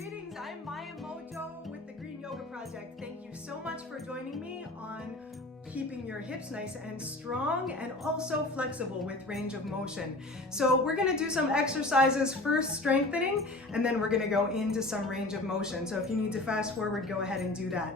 Greetings, I'm Maya Mojo with the Green Yoga Project. Thank you so much for joining me on keeping your hips nice and strong and also flexible with range of motion. So we're gonna do some exercises, first strengthening, and then we're gonna go into some range of motion. So if you need to fast forward, go ahead and do that.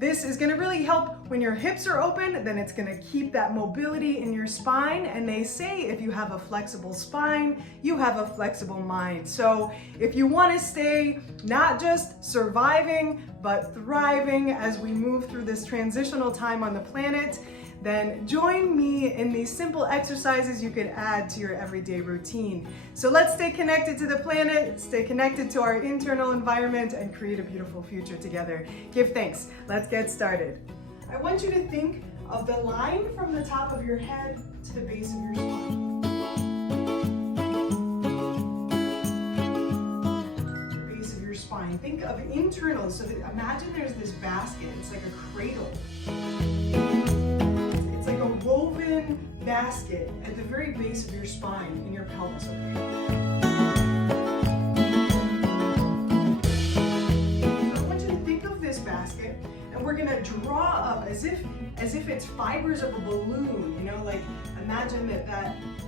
This is gonna really help when your hips are open, then it's gonna keep that mobility in your spine. And they say if you have a flexible spine, you have a flexible mind. So if you wanna stay not just surviving, but thriving as we move through this transitional time on the planet, then join me in these simple exercises you can add to your everyday routine. So let's stay connected to the planet, stay connected to our internal environment, and create a beautiful future together. Give thanks. Let's get started. I want you to think of the line from the top of your head to the base of your spine. The base of your spine. Think of internal. So imagine there's this basket. It's like a cradle. It's like a woven basket at the very base of your spine in your pelvis. Okay? So I want you to think of this basket, and we're gonna draw up as if it's fibers of a balloon. You know, like imagine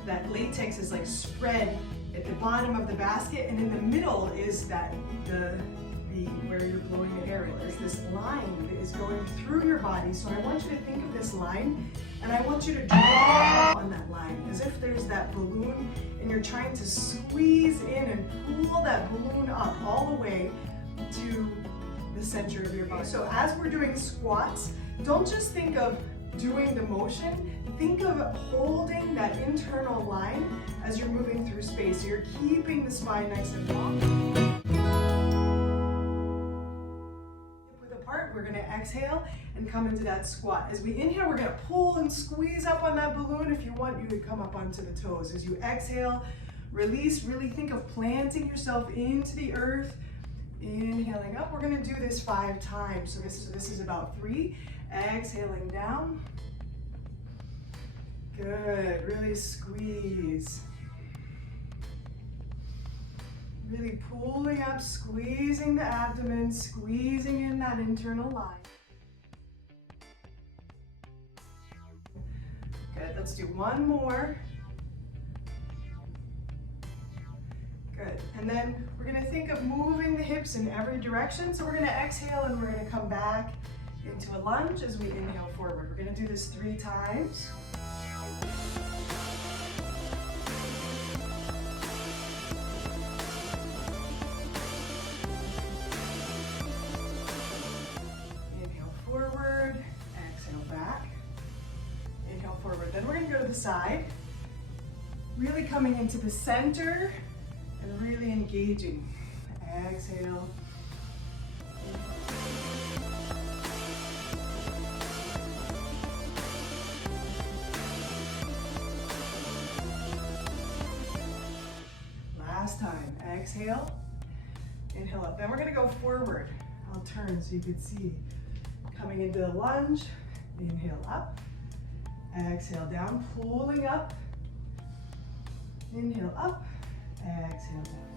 that latex is like spread at the bottom of the basket, and in the middle is the where you're blowing the air in. There's this line that is going through your body. So I want you to think of this line, and I want you to draw on that line as if there's that balloon, and you're trying to squeeze in and pull that balloon up all the way to the center of your body. So as we're doing squats, don't just think of doing the motion, think of hholding that internal line as you're moving through space. So you're keeping the spine nice and long. We're going to exhale and come into that squat. As we inhale, we're going to pull and squeeze up on that balloon. If you want, you could come up onto the toes. As you exhale, release, really think of planting yourself into the earth. Inhaling up. We're going to do this 5 times. So this is about 3. Exhaling down. Good. Really squeeze. Really pulling up, squeezing the abdomen, squeezing in that internal line. Good, let's do one more. Good, and then we're gonna think of moving the hips in every direction. So we're gonna exhale and we're gonna come back into a lunge as we inhale forward. We're gonna do this 3 times. Forward, exhale back, inhale forward. Then we're going to go to the side, really coming into the center and really engaging. Exhale. Last time, exhale, inhale up. Then we're going to go forward. I'll turn so you can see. Coming into the lunge, inhale up, exhale down, pulling up, inhale up, exhale down.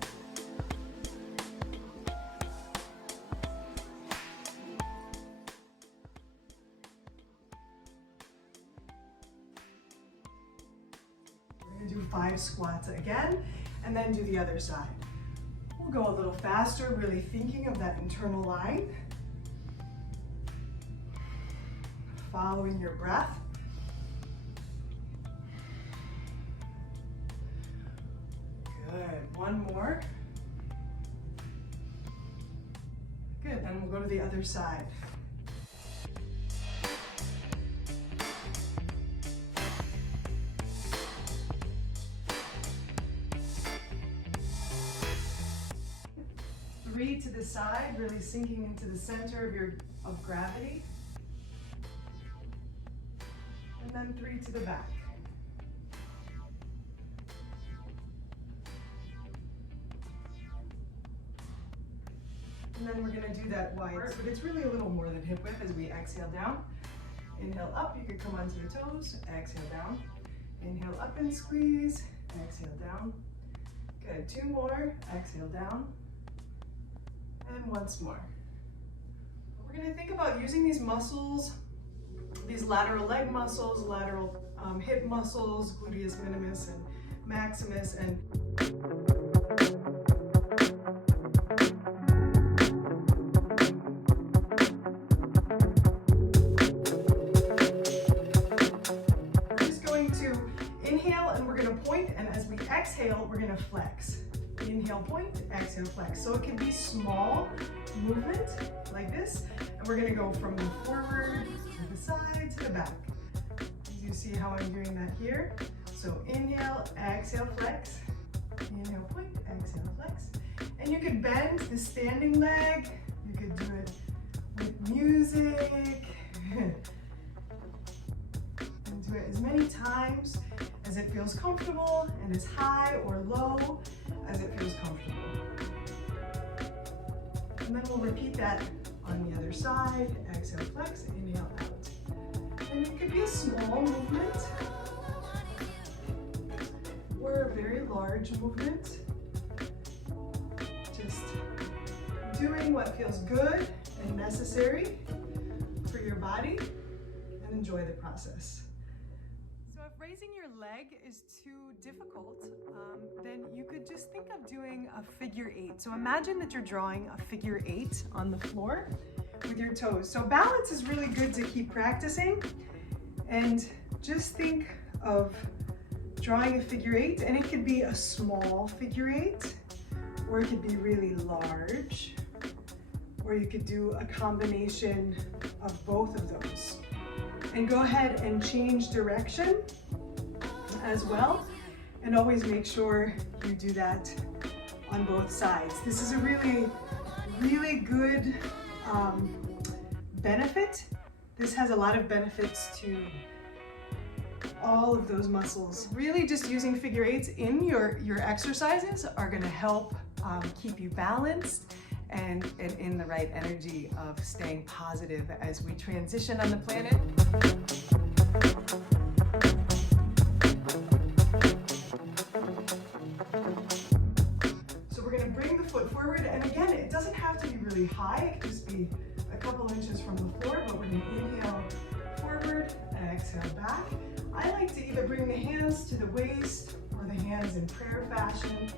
We're going to do 5 squats again, and then do the other side. We'll go a little faster, really thinking of that internal line. Following your breath. Good, one more. Good, then we'll go to the other side. Three to the side, really sinking into the center of gravity. And then 3 to the back. And then we're going to do that wide. So it's really a little more than hip width as we exhale down. Inhale up, you can come onto your toes. Exhale down. Inhale up and squeeze. Exhale down. Good, 2 more. Exhale down. And once more. We're going to think about using these muscles, these lateral leg muscles, lateral hip muscles, gluteus minimus and maximus, and we're just going to inhale and we're going to point, and as we exhale, we're going to flex. Inhale, point, exhale, flex. So it can be small movement like this, and we're going to go from the forward to the side to the back. You see how I'm doing that here? So inhale, exhale, flex. Inhale, point, exhale, flex. And you could bend the standing leg. You could do it with music. And do it as many times as it feels comfortable, and as high or low as it feels comfortable. And then we'll repeat that on the other side. Exhale, flex, inhale, out. And it could be a small movement or a very large movement. Just doing what feels good and necessary for your body, and enjoy the process. So if raising your leg is too difficult, then you could just think of doing a figure 8. So imagine that you're drawing a figure 8 on the floor with your toes. So balance is really good to keep practicing, and just think of drawing a figure 8, and it could be a small figure 8, or it could be really large, or you could do a combination of both of those. And go ahead and change direction as well, and always make sure you do that on both sides. This is a really, really good benefit. This has a lot of benefits to all of those muscles. Really just using figure 8s in your exercises are going to help keep you balanced and in the right energy of staying positive as we transition on the planet. So we're going to bring the foot forward, and again, it doesn't have to be really high. It could just be a couple inches from the floor, but we're going to inhale forward and exhale back. I like to either bring the hands to the waist or the hands in prayer fashion,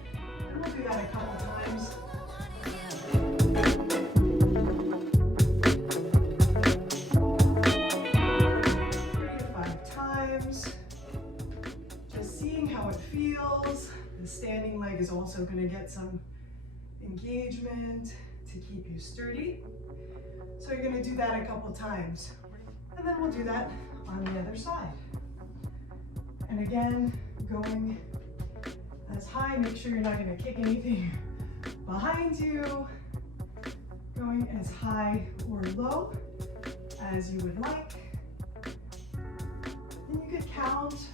and we'll do that a couple times. 3 to 5 times. Just seeing how it feels. The standing leg is also going to get some engagement to keep you sturdy. So you're going to do that a couple times. And then we'll do that on the other side. And again, going as high, make sure you're not going to kick anything behind you. Going as high or low as you would like. And you could count,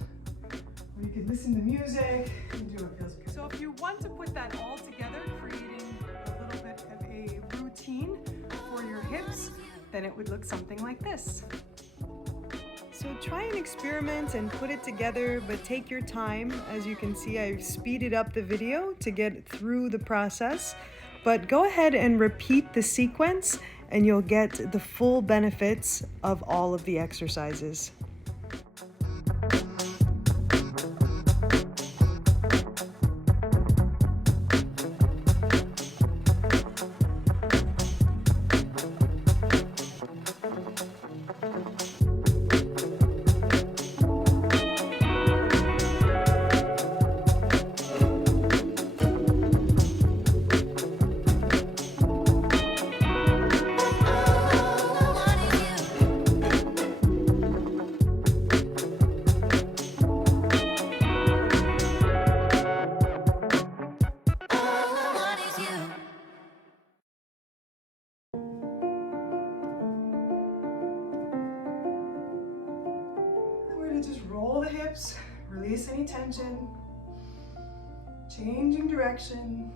or you could listen to music and do what feels good. So if you want to put that all together, creating a little bit of a routine for your hips, then it would look something like this. So try and experiment and put it together, but take your time. As you can see, I've speeded up the video to get through the process, but go ahead and repeat the sequence and you'll get the full benefits of all of the exercises. Just roll the hips, release any tension, changing direction.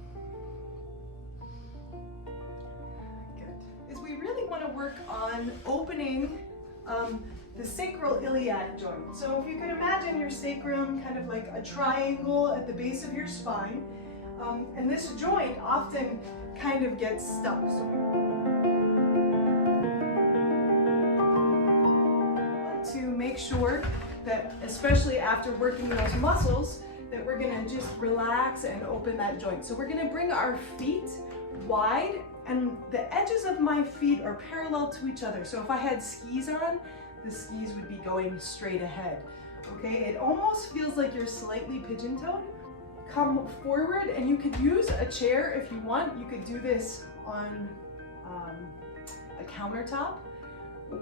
Good. Is we really want to work on opening the sacroiliac joint. So if you could imagine your sacrum kind of like a triangle at the base of your spine, And this joint often kind of gets stuck. To make sure that, especially after working those muscles, that we're gonna just relax and open that joint. So we're gonna bring our feet wide, and the edges of my feet are parallel to each other. So if I had skis on, the skis would be going straight ahead. Okay, it almost feels like you're slightly pigeon-toed. Come forward, and you could use a chair if you want. You could do this on a countertop,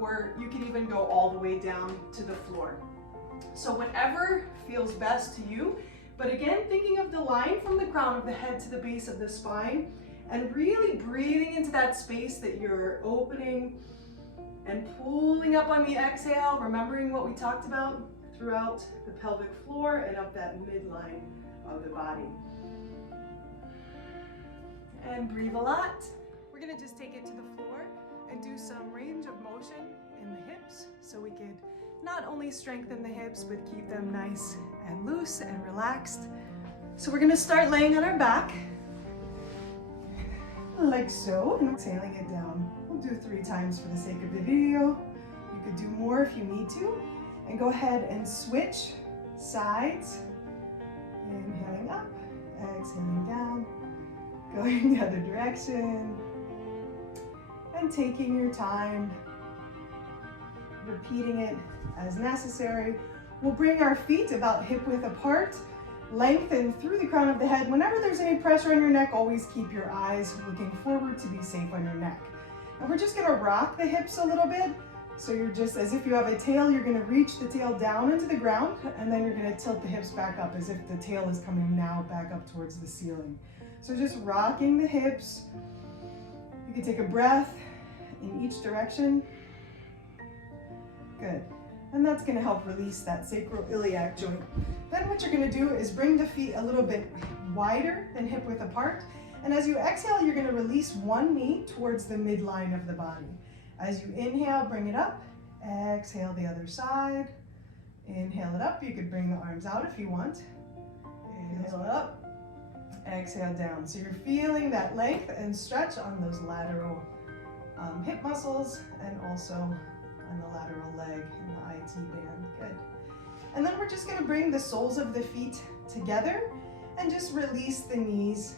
or you could even go all the way down to the floor. So whatever feels best to you. But again, thinking of the line from the crown of the head to the base of the spine, and really breathing into that space that you're opening and pulling up on the exhale, remembering what we talked about throughout the pelvic floor and up that midline of the body. And breathe a lot. We're gonna just take it to the floor and do some range of motion in the hips, so we could not only strengthen the hips, but keep them nice and loose and relaxed. So we're gonna start laying on our back, like so, and exhaling it down. We'll do 3 times for the sake of the video. You could do more if you need to. And go ahead and switch sides. Inhaling up, exhaling down, going the other direction. And taking your time, repeating it as necessary. We'll bring our feet about hip width apart, lengthen through the crown of the head. Whenever there's any pressure on your neck, always keep your eyes looking forward to be safe on your neck. And we're just gonna rock the hips a little bit. So you're just, as if you have a tail, you're gonna reach the tail down into the ground, and then you're gonna tilt the hips back up as if the tail is coming now back up towards the ceiling. So just rocking the hips. You can take a breath in each direction. Good. And that's gonna help release that sacroiliac joint. Then what you're gonna do is bring the feet a little bit wider than hip width apart. And as you exhale, you're gonna release one knee towards the midline of the body. As you inhale, bring it up. Exhale the other side. Inhale it up. You could bring the arms out if you want. Inhale it up. Exhale down. So you're feeling that length and stretch on those lateral hip muscles, and also on the lateral leg in the IT band. Good. And then we're just gonna bring the soles of the feet together and just release the knees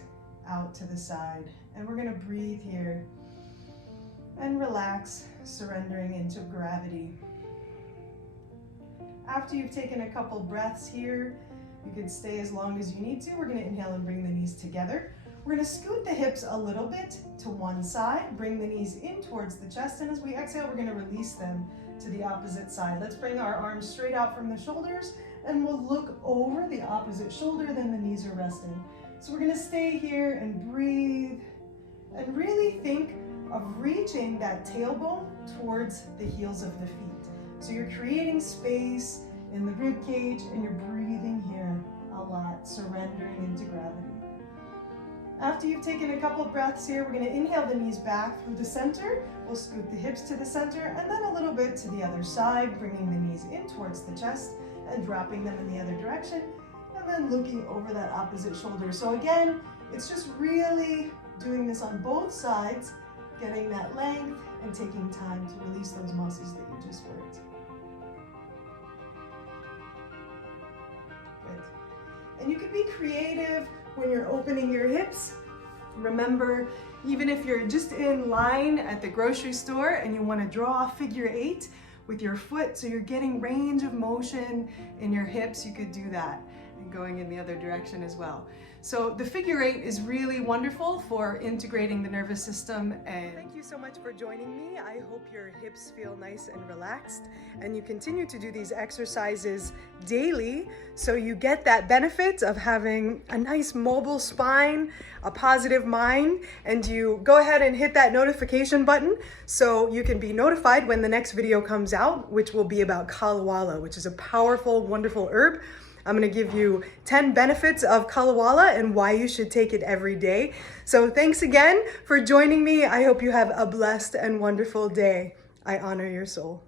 out to the side. And we're gonna breathe here and relax, surrendering into gravity. After you've taken a couple breaths here, you can stay as long as you need to. We're gonna inhale and bring the knees together. We're gonna scoot the hips a little bit to one side, bring the knees in towards the chest, and as we exhale, we're gonna release them to the opposite side. Let's bring our arms straight out from the shoulders, and we'll look over the opposite shoulder, then the knees are resting. So we're gonna stay here and breathe, and really think of reaching that tailbone towards the heels of the feet. So you're creating space in the rib cage, and you're breathing here a lot, surrendering into gravity. After you've taken a couple breaths here, we're gonna inhale the knees back through the center. We'll scoot the hips to the center, and then a little bit to the other side, bringing the knees in towards the chest and dropping them in the other direction, and then looking over that opposite shoulder. So again, it's just really doing this on both sides, getting that length and taking time to release those muscles that you just worked. Good. And you can be creative when you're opening your hips. Remember, even if you're just in line at the grocery store and you want to draw a figure 8 with your foot, so you're getting range of motion in your hips, you could do that, and going in the other direction as well. So the figure 8 is really wonderful for integrating the nervous system. And thank you so much for joining me. I hope your hips feel nice and relaxed, and you continue to do these exercises daily so you get that benefit of having a nice mobile spine, a positive mind, and you go ahead and hit that notification button so you can be notified when the next video comes out, which will be about kalawala, which is a powerful, wonderful herb. I'm going to give you 10 benefits of kalawala and why you should take it every day. So thanks again for joining me. I hope you have a blessed and wonderful day. I honor your soul.